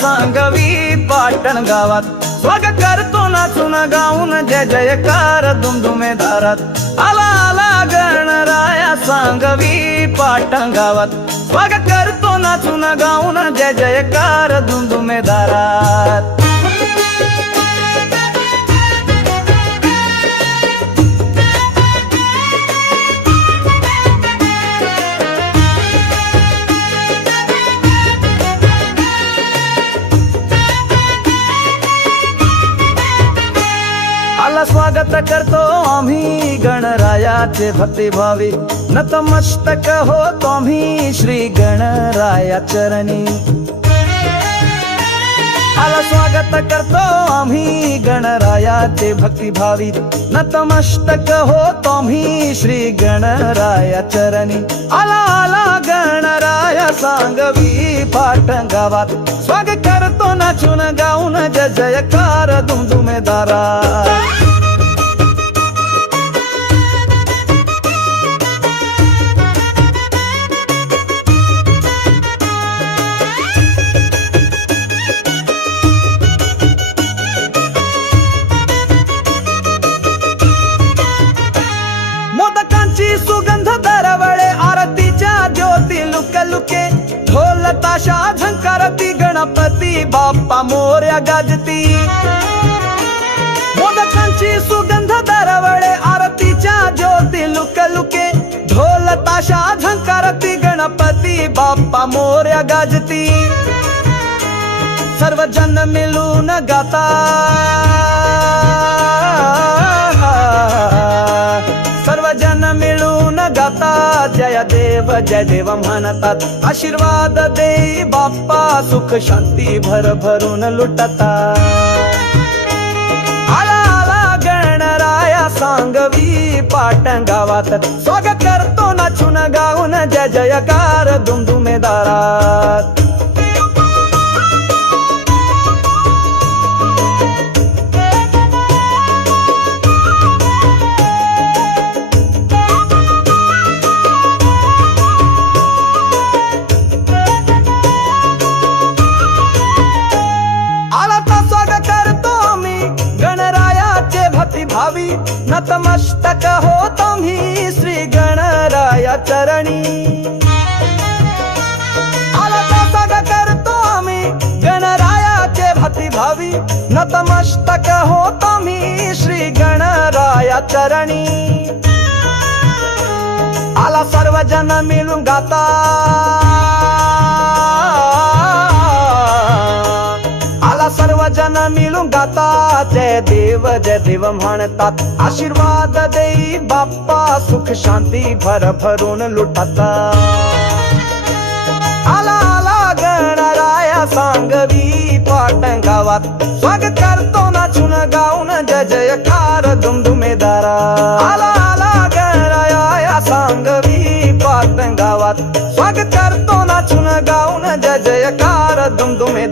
सांगवी पाटण गावात. स्वागत करतो नाचून गाऊन जय जयकार दुमदुमे दारात. आला आला गणराया सांगवी पाटण गावात. स्वागत करतो नाचून गाऊन जय जयकार दुमदुमे दारात. स्वागत करतो आम्ही गणरायाचे भक्तिभावी. नतमस्तक होतो आम्ही श्री गणराया चरणी. आला स्वागत करतो आम्ही गणरायाचे भक्तिभावी. नतमस्तक होतो आम्ही श्री गणराया चरणी. आला आला गणराया सांगवी पाठ गावात. स्वागत करतो नाचून गाऊन जय जयकार दुमदुमेदारा ढोल ताशा झंकारती गणपती बाप्पा मोर्या गाजती। मोदकांची सुगंध दरवळे लुके लुके। ढोल ताशा झंकारती गणपती बाप्पा मोर्या गाजती। सर्वजण मिळून गाता। देव, जय देव म्हणतात. आशीर्वाद दे बाप्पा, सुख शांती भर भरून लुटता सांगवी पाटण गावात. स्वागत करतो नाचून गाऊन, जय जयकार, दुमदुमे व्हावी नतमस्तक होतो तुम्ही श्री गणराया चरणी. आला करतो आम्ही गणरायाचे भक्ती भावी नतमस्तक होतो मी श्री गणराया चरणी. आला सर्वजन मिळून गाता. सर्वजण मिळून गातात जय देव जय देव म्हणतात आशीर्वाद देई बाप्पा सुख शांती भर भरून लुटतात आला आला गणराया सांगवी पाटण गावात स्वागत करतो नाचून गाऊन जय जयकार दुमदुमे दारा आला आला गणराया सांगवी पाटण गावात स्वागत करतो नाचून गाऊन जय जयकार दुमदुमे